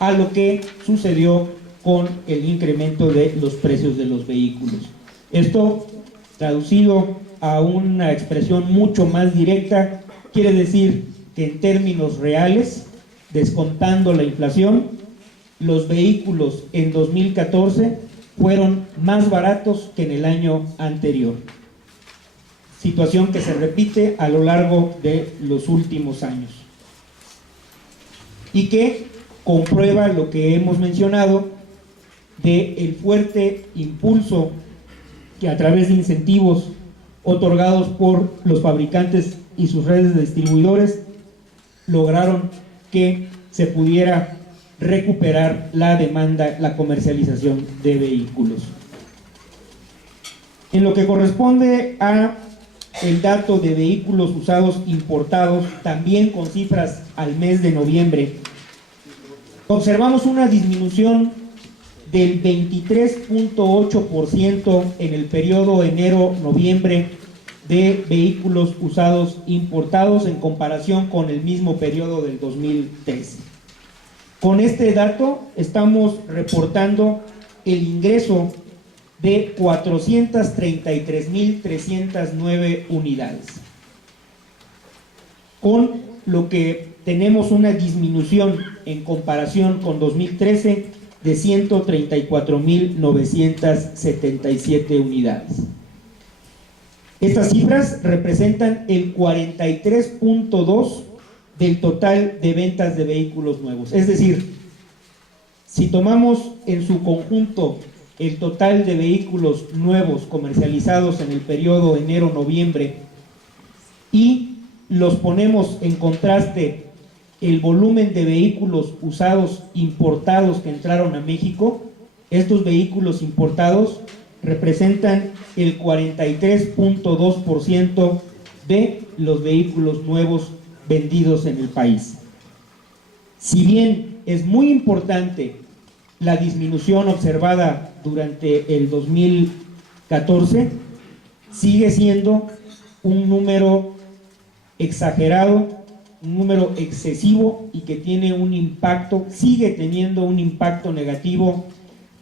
a lo que sucedió con el incremento de los precios de los vehículos. Esto, traducido a una expresión mucho más directa, quiere decir que en términos reales, descontando la inflación, los vehículos en 2014 fueron más baratos que en el año anterior. Situación que se repite a lo largo de los últimos años y que comprueba lo que hemos mencionado del fuerte impulso que a través de incentivos otorgados por los fabricantes y sus redes de distribuidores lograron que se pudiera recuperar la demanda, la comercialización de vehículos. En lo que corresponde a el dato de vehículos usados importados, también con cifras al mes de noviembre, observamos una disminución del 23.8% en el periodo enero-noviembre de vehículos usados importados en comparación con el mismo periodo del 2013. Con este dato estamos reportando el ingreso de 433.309 unidades, con lo que tenemos una disminución en comparación con 2013 de 134.977 unidades. Estas cifras representan el 43.2% del total de ventas de vehículos nuevos. Es decir, si tomamos en su conjunto el total de vehículos nuevos comercializados en el periodo enero-noviembre y los ponemos en contraste el volumen de vehículos usados importados que entraron a México, estos vehículos importados representan el 43.2% de los vehículos nuevos vendidos en el país. Si bien es muy importante la disminución observada durante el 2014, sigue siendo un número exagerado, un número excesivo y que tiene un impacto, sigue teniendo un impacto negativo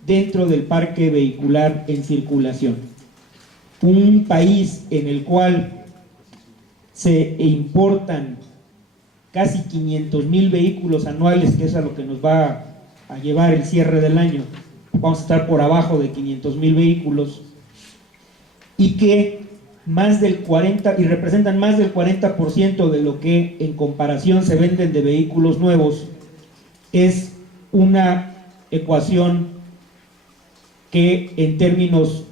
dentro del parque vehicular en circulación. Un país en el cual se importan casi 500,000 vehículos anuales, que es a lo que nos va a llevar el cierre del año, vamos a estar por abajo de 500,000 vehículos, y que representan más del 40% de lo que en comparación se venden de vehículos nuevos, es una ecuación que en términos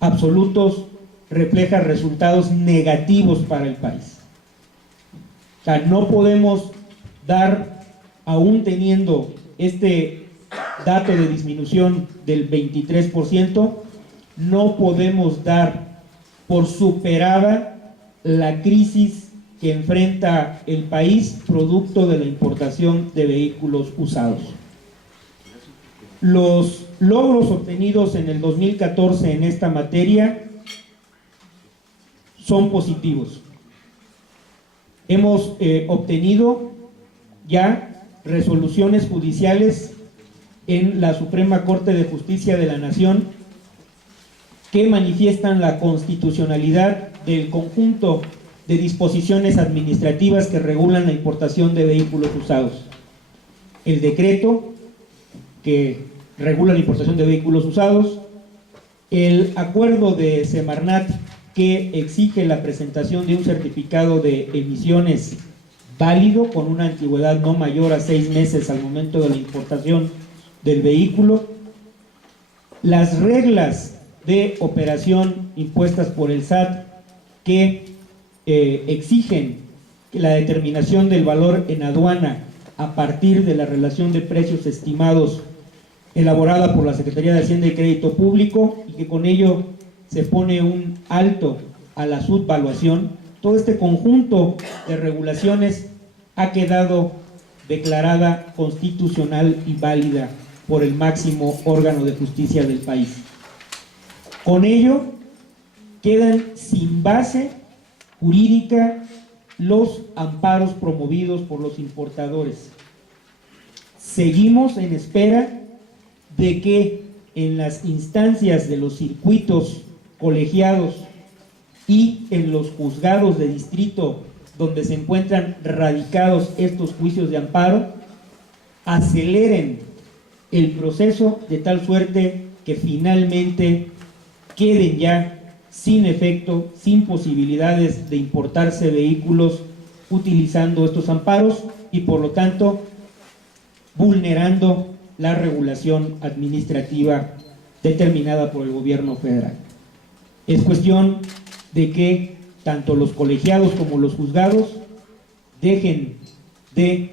absolutos refleja resultados negativos para el país. O sea, no podemos dar, aún teniendo este dato de disminución del 23%, no podemos dar por superada la crisis que enfrenta el país producto de la importación de vehículos usados. Los logros obtenidos en el 2014 en esta materia son positivos. Hemos obtenido ya resoluciones judiciales en la Suprema Corte de Justicia de la Nación que manifiestan la constitucionalidad del conjunto de disposiciones administrativas que regulan la importación de vehículos usados. El decreto que regula la importación de vehículos usados, el acuerdo de Semarnat que exige la presentación de un certificado de emisiones válido con una antigüedad no mayor a 6 meses al momento de la importación del vehículo, las reglas de operación impuestas por el SAT que exigen la determinación del valor en aduana a partir de la relación de precios estimados elaborada por la Secretaría de Hacienda y Crédito Público, y que con ello se pone un alto a la subvaluación. Todo este conjunto de regulaciones ha quedado declarada constitucional y válida por el máximo órgano de justicia del país. Con ello quedan sin base jurídica los amparos promovidos por los importadores. Seguimos en espera de que en las instancias de los circuitos colegiados y en los juzgados de distrito donde se encuentran radicados estos juicios de amparo, aceleren el proceso de tal suerte que finalmente queden ya sin efecto, sin posibilidades de importarse vehículos utilizando estos amparos y por lo tanto vulnerando la regulación administrativa determinada por el gobierno federal. Es cuestión de que tanto los colegiados como los juzgados dejen de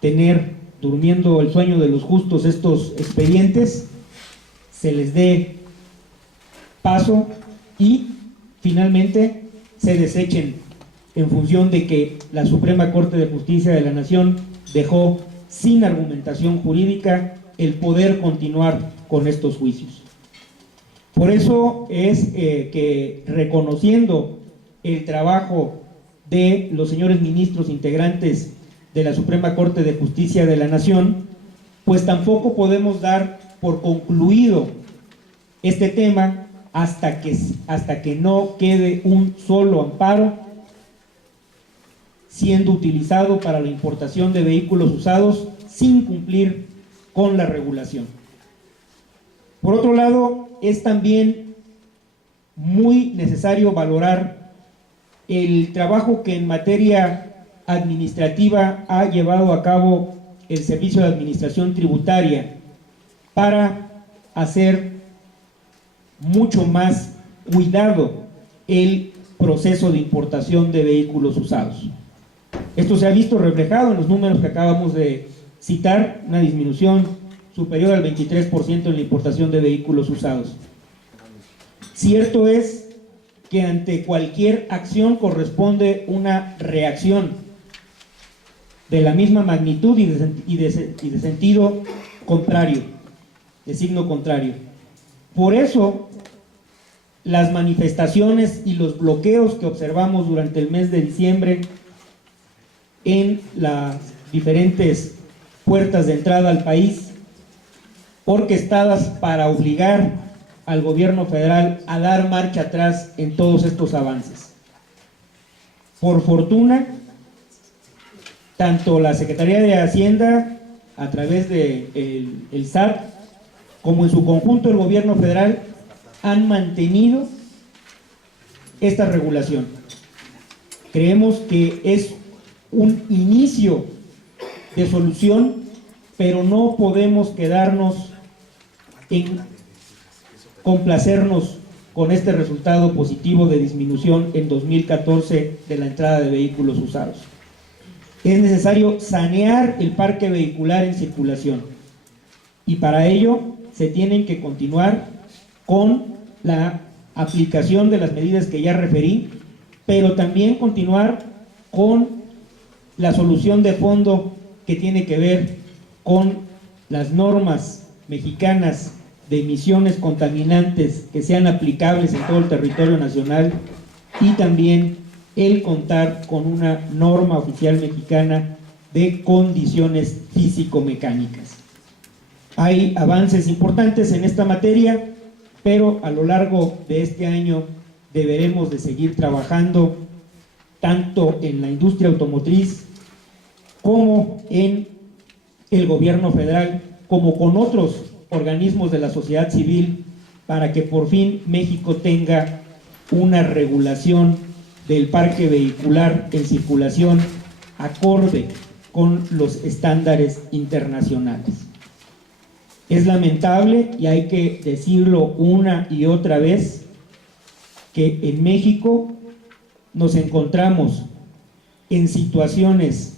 tener durmiendo el sueño de los justos estos expedientes, se les dé paso y finalmente se desechen en función de que la Suprema Corte de Justicia de la Nación dejó sin argumentación jurídica el poder continuar con estos juicios. Por eso es que reconociendo el trabajo de los señores ministros integrantes de la Suprema Corte de Justicia de la Nación, pues tampoco podemos dar por concluido este tema hasta que no quede un solo amparo siendo utilizado para la importación de vehículos usados sin cumplir con la regulación. Por otro lado, es también muy necesario valorar el trabajo que en materia administrativa ha llevado a cabo el Servicio de Administración Tributaria para hacer mucho más cuidado el proceso de importación de vehículos usados. Esto se ha visto reflejado en los números que acabamos de citar, una disminución superior al 23% en la importación de vehículos usados. Cierto es que ante cualquier acción corresponde una reacción de la misma magnitud y de sentido contrario, de signo contrario. Por eso, las manifestaciones y los bloqueos que observamos durante el mes de diciembre en las diferentes puertas de entrada al país, orquestadas para obligar al gobierno federal a dar marcha atrás en todos estos avances. Por fortuna, tanto la Secretaría de Hacienda, a través de el SAT, como en su conjunto el gobierno federal, han mantenido esta regulación. Creemos que es un inicio de solución, pero no podemos quedarnos en complacernos con este resultado positivo de disminución en 2014 de la entrada de vehículos usados. Es necesario sanear el parque vehicular en circulación y para ello se tienen que continuar con la aplicación de las medidas que ya referí, pero también continuar con la solución de fondo que tiene que ver con las normas mexicanas de emisiones contaminantes que sean aplicables en todo el territorio nacional y también el contar con una norma oficial mexicana de condiciones físico-mecánicas. Hay avances importantes en esta materia, pero a lo largo de este año deberemos de seguir trabajando tanto en la industria automotriz como en el gobierno federal, como con otros organismos de la sociedad civil, para que por fin México tenga una regulación del parque vehicular en circulación acorde con los estándares internacionales. Es lamentable, y hay que decirlo una y otra vez, que en México nos encontramos en situaciones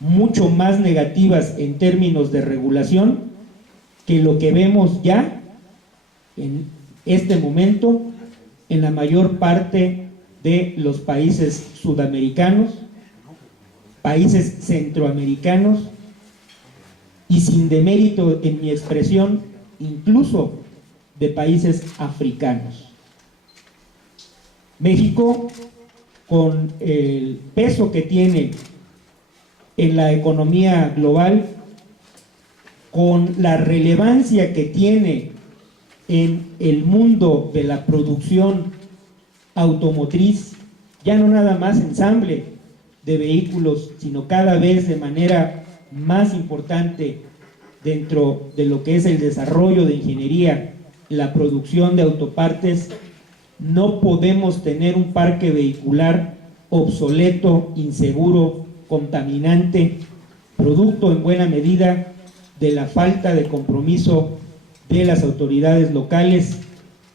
mucho más negativas en términos de regulación que lo que vemos ya en este momento en la mayor parte de los países sudamericanos, países centroamericanos y, sin demérito en mi expresión, incluso de países africanos. México, con el peso que tiene en la economía global, con la relevancia que tiene en el mundo de la producción automotriz, ya no nada más ensamble de vehículos, sino cada vez de manera más importante dentro de lo que es el desarrollo de ingeniería, la producción de autopartes, no podemos tener un parque vehicular obsoleto, inseguro, contaminante, producto en buena medida de la falta de compromiso de las autoridades locales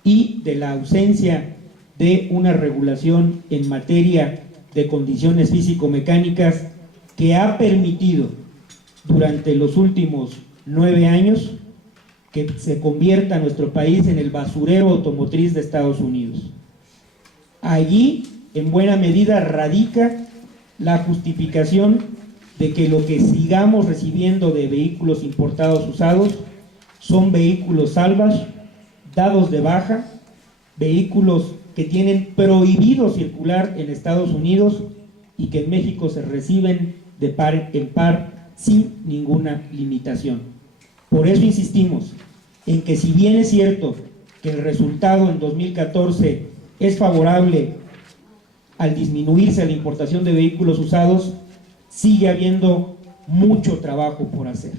y de la ausencia de una regulación en materia de condiciones físico-mecánicas que ha permitido durante los últimos 9 años que se convierta nuestro país en el basurero automotriz de Estados Unidos. Allí, en buena medida, radica la justificación de que lo que sigamos recibiendo de vehículos importados usados son vehículos salvage, dados de baja, vehículos que tienen prohibido circular en Estados Unidos y que en México se reciben de par en par sin ninguna limitación. Por eso insistimos en que, si bien es cierto que el resultado en 2014 es favorable al disminuirse la importación de vehículos usados, sigue habiendo mucho trabajo por hacer.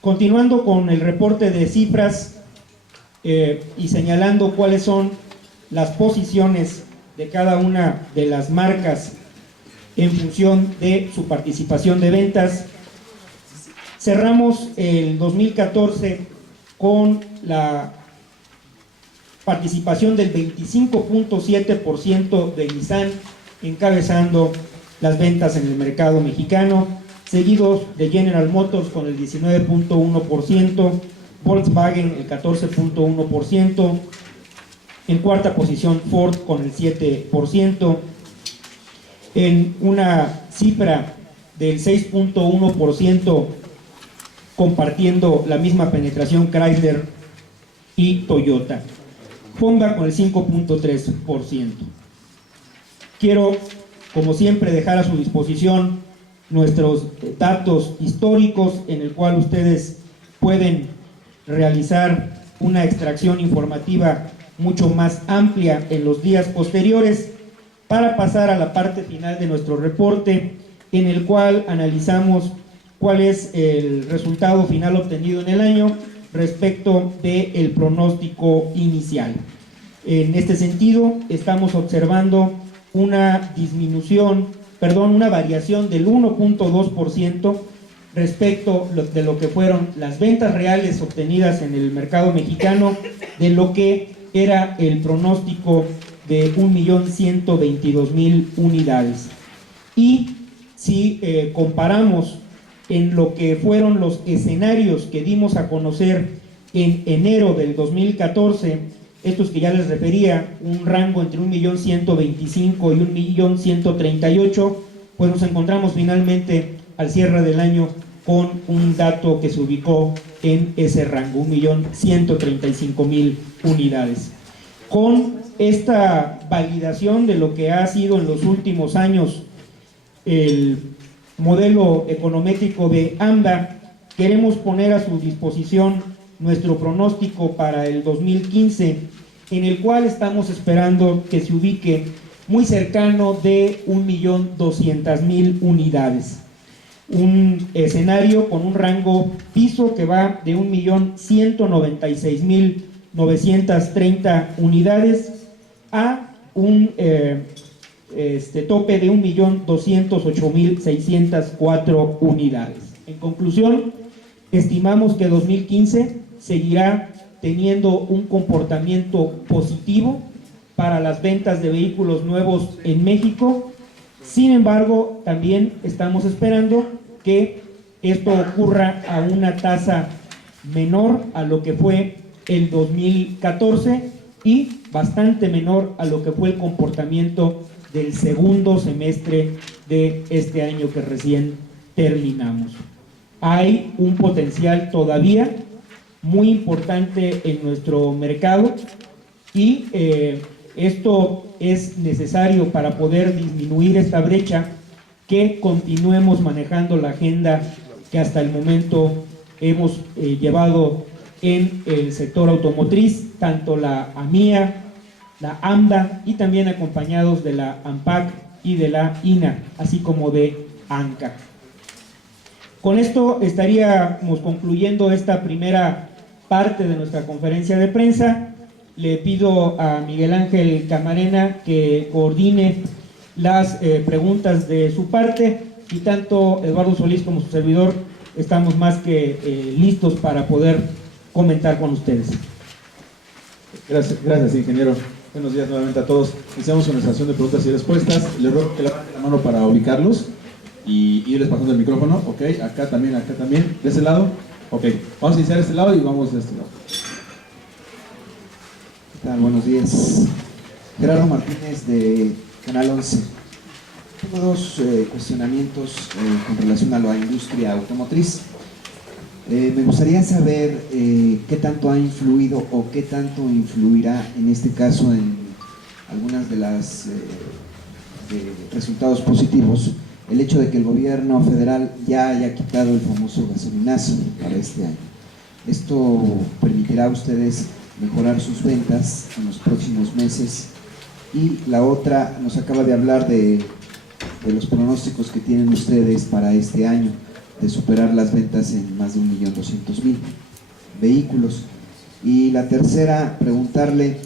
Continuando con el reporte de cifras y señalando cuáles son las posiciones de cada una de las marcas en función de su participación de ventas, cerramos el 2014 con la participación del 25.7% de Nissan encabezando las ventas en el mercado mexicano, seguidos de General Motors con el 19.1%, Volkswagen el 14.1%, en cuarta posición Ford con el 7%, en una cifra del 6.1% compartiendo la misma penetración Chrysler y Toyota, Honda con el 5.3%. Quiero, como siempre, dejar a su disposición nuestros datos históricos, en el cual ustedes pueden realizar una extracción informativa mucho más amplia en los días posteriores, para pasar a la parte final de nuestro reporte, en el cual analizamos cuál es el resultado final obtenido en el año respecto del pronóstico inicial. En este sentido, estamos observando una variación del 1.2% respecto de lo que fueron las ventas reales obtenidas en el mercado mexicano, de lo que era el pronóstico de 1.122.000 unidades. Y si comparamos en lo que fueron los escenarios que dimos a conocer en enero del 2014, estos que ya les refería, un rango entre 1.125.000 y 1.138.000, pues nos encontramos finalmente al cierre del año con un dato que se ubicó en ese rango, 1.135.000 unidades. Con esta validación de lo que ha sido en los últimos años el modelo econométrico de AMDA, queremos poner a su disposición nuestro pronóstico para el 2015, en el cual estamos esperando que se ubique muy cercano de 1.200.000 unidades. Un escenario con un rango piso que va de 1.196.930 unidades a un tope de 1.208.604 unidades. En conclusión, estimamos que 2015 seguirá teniendo un comportamiento positivo para las ventas de vehículos nuevos en México. Sin embargo, también estamos esperando que esto ocurra a una tasa menor a lo que fue el 2014 y bastante menor a lo que fue el comportamiento del segundo semestre de este año que recién terminamos. Hay un potencial todavía muy importante en nuestro mercado y esto es necesario para poder disminuir esta brecha que continuemos manejando la agenda que hasta el momento hemos llevado en el sector automotriz, tanto la AMIA, la AMDA y también acompañados de la AMPAC y de la INA, así como de ANCA. Con esto estaríamos concluyendo esta primera parte de nuestra conferencia de prensa. Le pido a Miguel Ángel Camarena que coordine las preguntas de su parte, y tanto Eduardo Solís como su servidor estamos más que listos para poder comentar con ustedes. Gracias, ingeniero. Buenos días nuevamente a todos. Iniciamos con nuestra sesión de preguntas y respuestas. Les ruego que levanten la mano para ubicarlos y irles pasando el micrófono. Ok, acá también, de ese lado. Ok, vamos a iniciar de este lado y vamos de este lado. ¿Qué tal? Buenos días. Gerardo Martínez de Canal 11. Tengo dos cuestionamientos con relación a la industria automotriz. Me gustaría saber qué tanto ha influido o qué tanto influirá en este caso en algunas de las resultados positivos el hecho de que el gobierno federal ya haya quitado el famoso gasolinazo para este año. Esto permitirá a ustedes mejorar sus ventas en los próximos meses. Y la otra, nos acaba de hablar de los pronósticos que tienen ustedes para este año, de superar las ventas en más de 1.200.000 vehículos. Y la tercera, preguntarle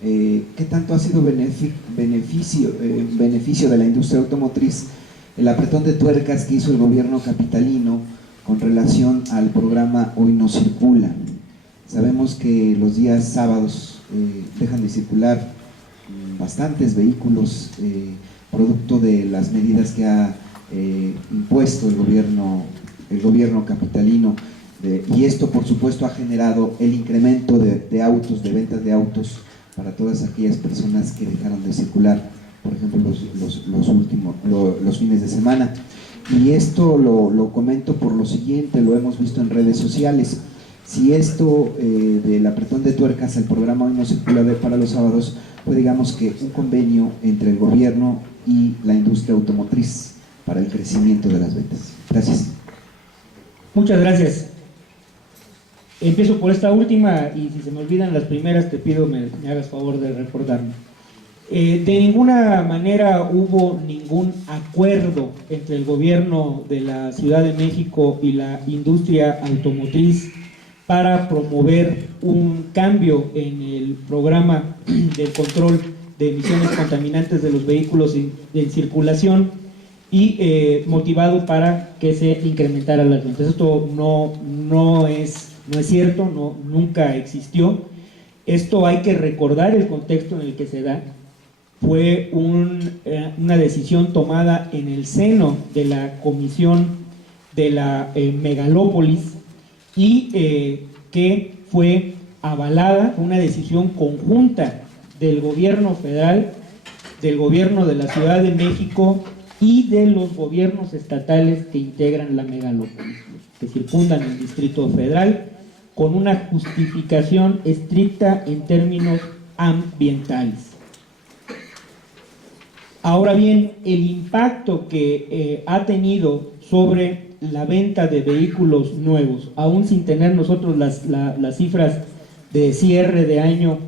qué tanto ha sido beneficio de la industria automotriz el apretón de tuercas que hizo el gobierno capitalino con relación al programa Hoy No Circula. Sabemos que los días sábados dejan de circular bastantes vehículos producto de las medidas que ha impuesto el gobierno capitalino, y esto por supuesto ha generado el incremento de autos, de ventas de autos para todas aquellas personas que dejaron de circular, por ejemplo los fines de semana. Y esto lo comento por lo siguiente, lo hemos visto en redes sociales. Si esto del apretón de tuercas al programa Hoy No Circula para los sábados fue, digamos que, un convenio entre el gobierno y la industria automotriz para el crecimiento de las ventas. Gracias. Muchas gracias. Empiezo por esta última, y si se me olvidan las primeras te pido me hagas favor de recordarme. De ninguna manera hubo ningún acuerdo entre el gobierno de la Ciudad de México y la industria automotriz para promover un cambio en el programa del control de emisiones contaminantes de los vehículos en circulación y motivado para que se incrementaran las ventas. Esto no es cierto, nunca existió. Esto hay que recordar el contexto en el que se da. Fue una decisión tomada en el seno de la comisión de la megalópolis y que fue avalada, una decisión conjunta del gobierno federal, del gobierno de la Ciudad de México y de los gobiernos estatales que integran la megalópolis, que circundan el Distrito Federal, con una justificación estricta en términos ambientales. Ahora bien, el impacto que ha tenido sobre la venta de vehículos nuevos, aún sin tener nosotros las cifras de cierre de año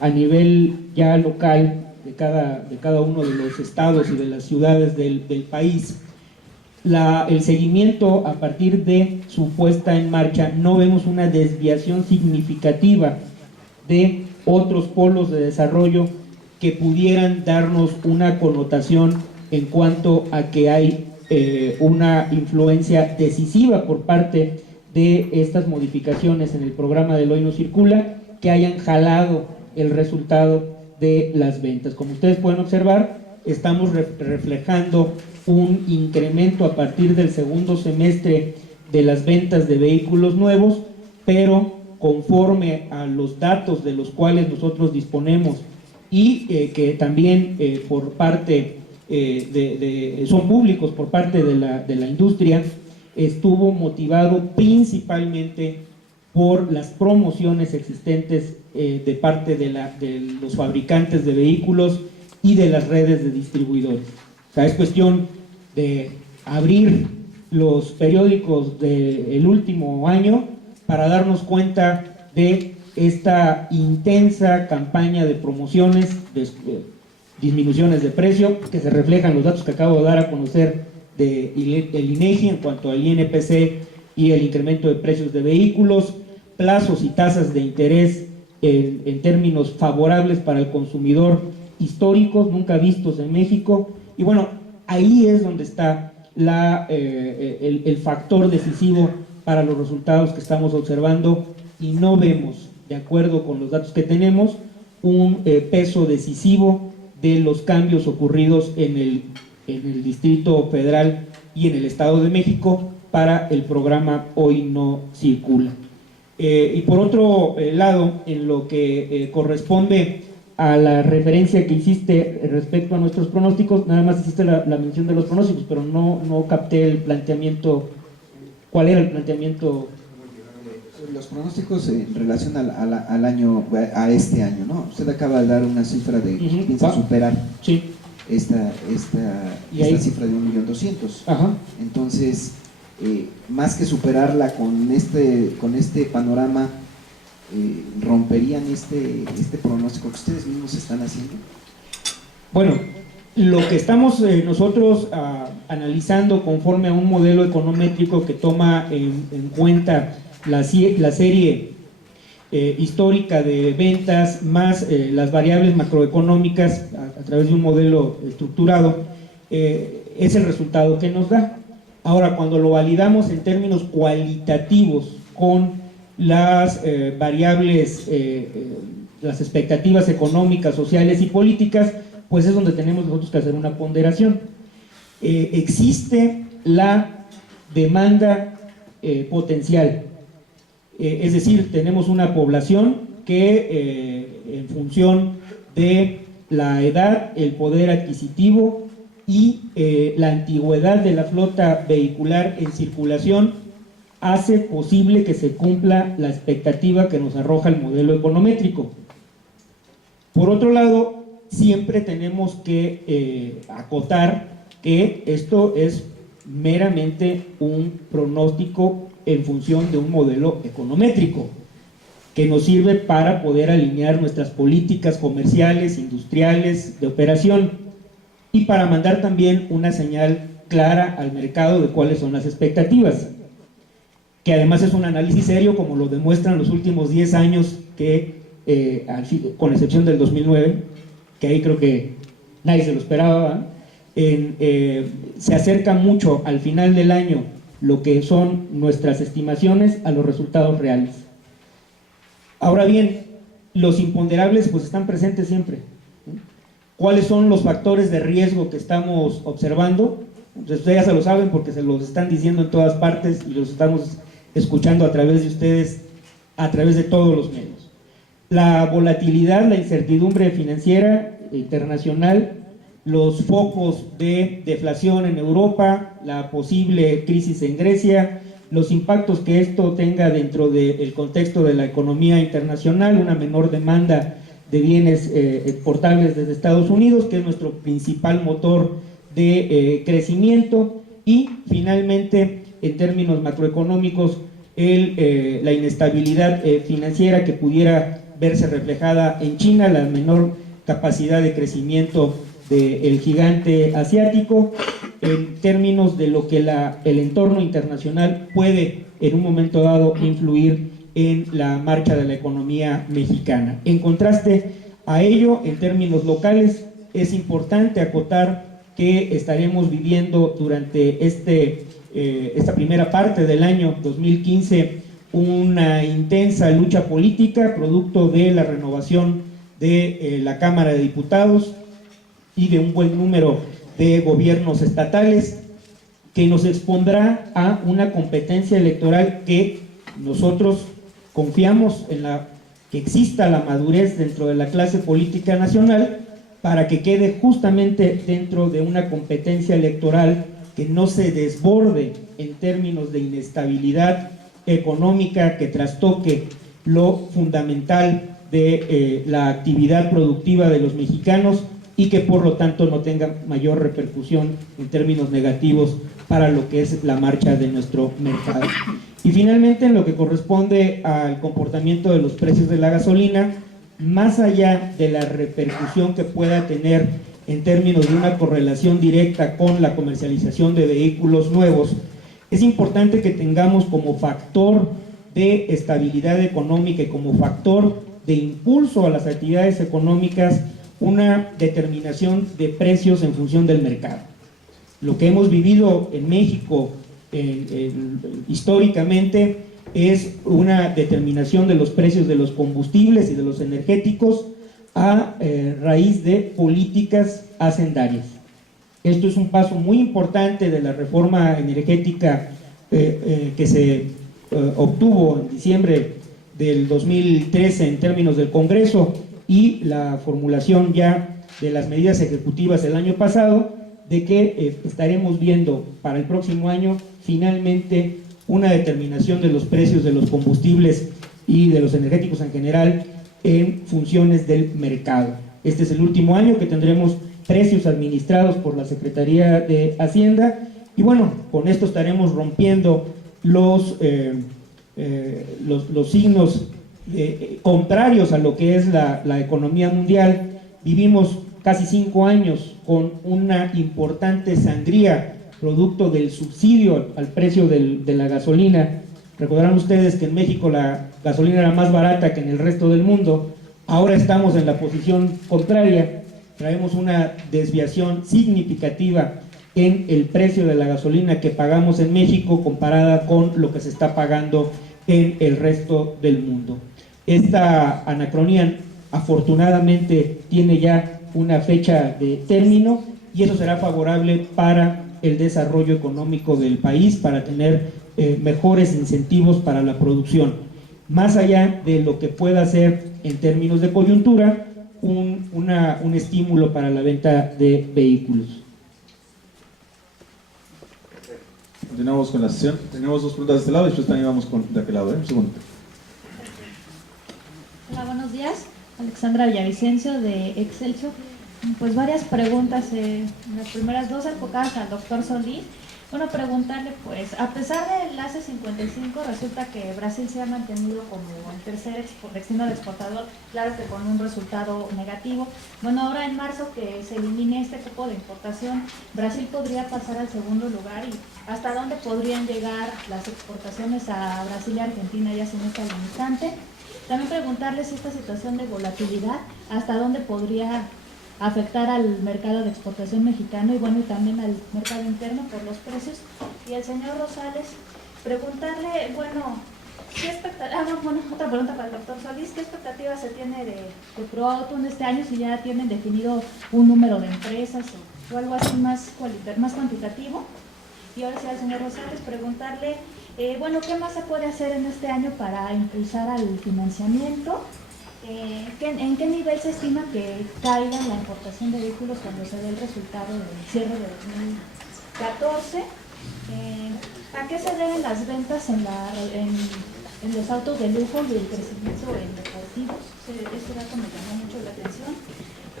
a nivel ya local de cada uno de los estados y de las ciudades del país, el seguimiento a partir de su puesta en marcha, no vemos una desviación significativa de otros polos de desarrollo que pudieran darnos una connotación en cuanto a que hay una influencia decisiva por parte de estas modificaciones en el programa del Hoy No Circula que hayan jalado el resultado de las ventas. Como ustedes pueden observar, estamos reflejando un incremento a partir del segundo semestre de las ventas de vehículos nuevos, pero conforme a los datos de los cuales nosotros disponemos y que también por parte son públicos por parte de la industria, estuvo motivado principalmente por las promociones existentes de parte de los fabricantes de vehículos y de las redes de distribuidores. O sea, es cuestión de abrir los periódicos del último año para darnos cuenta de esta intensa campaña de promociones, de disminuciones de precio, que se reflejan en los datos que acabo de dar a conocer del INEGI en cuanto al INPC y el incremento de precios de vehículos, plazos y tasas de interés en términos favorables para el consumidor, históricos, nunca vistos en México. Y bueno, ahí es donde está el factor decisivo para los resultados que estamos observando, y no vemos, de acuerdo con los datos que tenemos, un peso decisivo de los cambios ocurridos en el Distrito Federal y en el Estado de México para el programa Hoy No Circula. Y por otro lado, en lo que corresponde a la referencia que hiciste respecto a nuestros pronósticos, nada más hiciste la mención de los pronósticos, pero no capté el planteamiento. ¿Cuál era el planteamiento? Los pronósticos en relación al año, a este año, ¿no? Usted acaba de dar una cifra de que piensa superar Sí. esta cifra de 1.200.000. Ajá. Entonces, más que superarla con este panorama, ¿romperían este pronóstico que ustedes mismos están haciendo? Bueno, lo que estamos nosotros analizando conforme a un modelo econométrico que toma en cuenta la serie histórica de ventas más las variables macroeconómicas a través de un modelo estructurado, es el resultado que nos da. Ahora, cuando lo validamos en términos cualitativos con las variables, las expectativas económicas, sociales y políticas, pues es donde tenemos nosotros que hacer una ponderación. Existe la demanda potencial, es decir, tenemos una población que en función de la edad, el poder adquisitivo y la antigüedad de la flota vehicular en circulación hace posible que se cumpla la expectativa que nos arroja el modelo econométrico. Por otro lado, siempre tenemos que acotar que esto es meramente un pronóstico en función de un modelo econométrico que nos sirve para poder alinear nuestras políticas comerciales, industriales, de operación, y para mandar también una señal clara al mercado de cuáles son las expectativas, que además es un análisis serio, como lo demuestran los últimos 10 años que, con excepción del 2009, que ahí creo que nadie se lo esperaba, se acerca mucho al final del año lo que son nuestras estimaciones a los resultados reales. Ahora bien, los imponderables pues están presentes siempre. ¿Cuáles son los factores de riesgo que estamos observando? Pues ustedes ya se lo saben porque se los están diciendo en todas partes y los estamos escuchando a través de ustedes, a través de todos los medios. La volatilidad, la incertidumbre financiera internacional, los focos de deflación en Europa, la posible crisis en Grecia, los impactos que esto tenga dentro del contexto de la economía internacional, una menor demanda de bienes exportables desde Estados Unidos, que es nuestro principal motor de crecimiento, y finalmente, en términos macroeconómicos, la inestabilidad financiera que pudiera verse reflejada en China, la menor capacidad de crecimiento del gigante asiático, en términos de lo que el entorno internacional puede en un momento dado influir en la marcha de la economía mexicana. En contraste a ello, en términos locales, es importante acotar que estaremos viviendo durante esta primera parte del año 2015 una intensa lucha política producto de la renovación de la Cámara de Diputados y de un buen número de gobiernos estatales, que nos expondrá a una competencia electoral que nosotros confiamos en que exista la madurez dentro de la clase política nacional para que quede justamente dentro de una competencia electoral que no se desborde en términos de inestabilidad económica, que trastoque lo fundamental de la actividad productiva de los mexicanos, y que por lo tanto no tenga mayor repercusión en términos negativos para lo que es la marcha de nuestro mercado. Y finalmente, en lo que corresponde al comportamiento de los precios de la gasolina, más allá de la repercusión que pueda tener en términos de una correlación directa con la comercialización de vehículos nuevos, es importante que tengamos como factor de estabilidad económica y como factor de impulso a las actividades económicas una determinación de precios en función del mercado. Lo que hemos vivido en México históricamente es una determinación de los precios de los combustibles y de los energéticos a raíz de políticas hacendarias. Esto es un paso muy importante de la reforma energética que se obtuvo en diciembre del 2013 en términos del Congreso, y la formulación ya de las medidas ejecutivas el año pasado, de que estaremos viendo para el próximo año finalmente una determinación de los precios de los combustibles y de los energéticos en general en funciones del mercado. Este es el último año que tendremos precios administrados por la Secretaría de Hacienda, y bueno, con esto estaremos rompiendo los signos contrarios a lo que es la economía mundial. Vivimos casi 5 años con una importante sangría producto del subsidio al precio de la gasolina. Recordarán ustedes que en México la gasolina era más barata que en el resto del mundo. Ahora estamos en la posición contraria, traemos una desviación significativa en el precio de la gasolina que pagamos en México comparada con lo que se está pagando en el resto del mundo. Esta anacronía afortunadamente tiene ya una fecha de término, y eso será favorable para el desarrollo económico del país, para tener mejores incentivos para la producción, más allá de lo que pueda ser en términos de coyuntura un estímulo para la venta de vehículos. Continuamos con la sesión. Tenemos 2 preguntas de este lado y después también vamos de aquel lado. Un segundo. Hola, buenos días. Alexandra Villavicencio de Excelsior. Pues varias preguntas, las primeras 2 enfocadas al doctor Solís. Bueno, preguntarle, pues, a pesar del ACE 55, resulta que Brasil se ha mantenido como el tercer destino de exportador, claro que con un resultado negativo. Bueno, ahora en marzo que se elimine este tipo de importación, Brasil podría pasar al segundo lugar, y ¿hasta dónde podrían llegar las exportaciones a Brasil y Argentina ya sin esta limitante? También preguntarle si esta situación de volatilidad, ¿hasta dónde podría afectar al mercado de exportación mexicano y bueno, y también al mercado interno por los precios? Y al señor Rosales, preguntarle, bueno, otra pregunta para el doctor Solís, ¿qué expectativas se tiene de ProAuto en este año, si ya tienen definido un número de empresas o algo así más cuantitativo? Y ahora sí al señor Rosales, preguntarle, bueno, ¿qué más se puede hacer en este año para impulsar al financiamiento? ¿En qué nivel se estima que caiga la importación de vehículos cuando se dé el resultado del cierre de 2014? ¿A qué se deben las ventas en los autos de lujo y el crecimiento en deportivos? Este dato me llamó mucho la atención.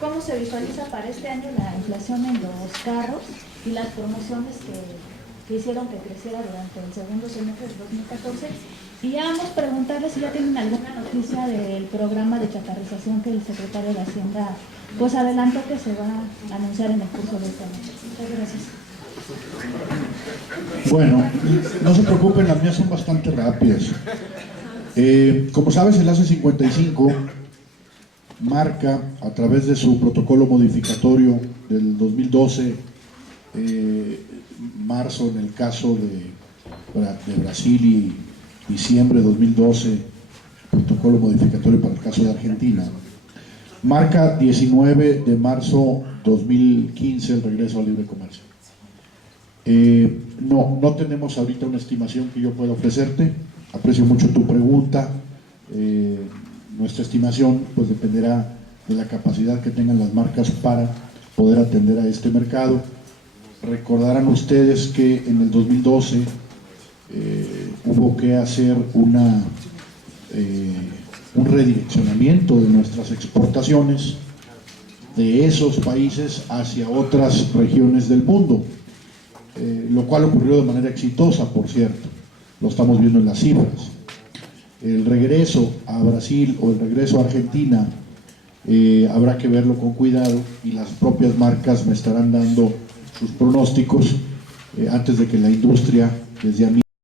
¿Cómo se visualiza para este año la inflación en los carros y las promociones que hicieron que creciera durante el segundo semestre de 2014? Y ya vamos a preguntarles si ya tienen alguna noticia del programa de chatarrización que el secretario de Hacienda pues adelantó que se va a anunciar en el curso de este año. Muchas gracias. Bueno, no se preocupen, las mías son bastante rápidas. Como sabes, el ACE 55 marca a través de su protocolo modificatorio del 2012, marzo en el caso de Brasil y diciembre de 2012, protocolo modificatorio para el caso de Argentina, marca 19 de marzo 2015 el regreso al libre comercio. No tenemos ahorita una estimación que yo pueda ofrecerte. Aprecio mucho tu pregunta. Nuestra estimación pues dependerá de la capacidad que tengan las marcas para poder atender a este mercado. Recordarán ustedes que en el 2012 hubo que hacer un redireccionamiento de nuestras exportaciones de esos países hacia otras regiones del mundo, lo cual ocurrió de manera exitosa, por cierto, lo estamos viendo en las cifras. El regreso a Brasil o el regreso a Argentina habrá que verlo con cuidado, y las propias marcas me estarán dando sus pronósticos antes de que la industria, desde a mí,